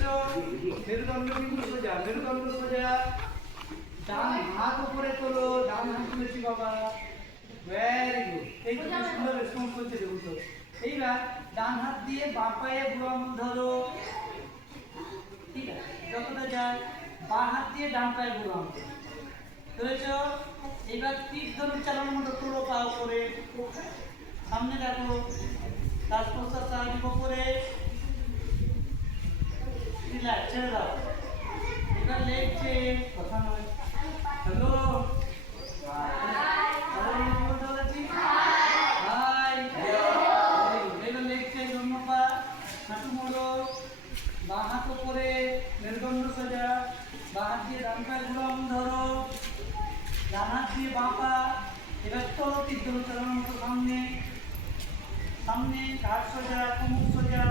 ধরেছো মেরুদণ্ড কিন্তু সোজা, মেরুদণ্ড সোজা। ডান হাত উপরে তোলো, ডান হাত তুলেছি বাবা, ভেরি গুড। এই তো সুন্দর রেসপন্স করছে দেখুন তো। এইবার ডান হাত দিয়ে বাঁ পায়ে বুড়ো আঙুল ধরো, ঠিক আছে, যতটা যায়। বাঁ হাত দিয়ে ডান পায়ে বুড়ো আঙুল ধরেছো। এবার তীর ধনুক চালানোর মতো তোলো পা করে, সামনে দেখো, শ্বাস প্রশ্বাস স্বাভাবিক করে, রিল্যাক্স, ছেড়ে দাও। এবার লেগ চেঞ্জ, কথা নয়, হ্যালো বাঁ হাত উপরে, মেরুদণ্ড সোজা, বাঁ হাত দিয়ে ডান পায়ে বুড়ো আঙুল ধরো, ডান হাত দিয়ে বাঁ পা। এবার তোলো তীর ধনুক চালানোর মতো সামনে, সামনে ঘাট সোজা, কোমর সোজা।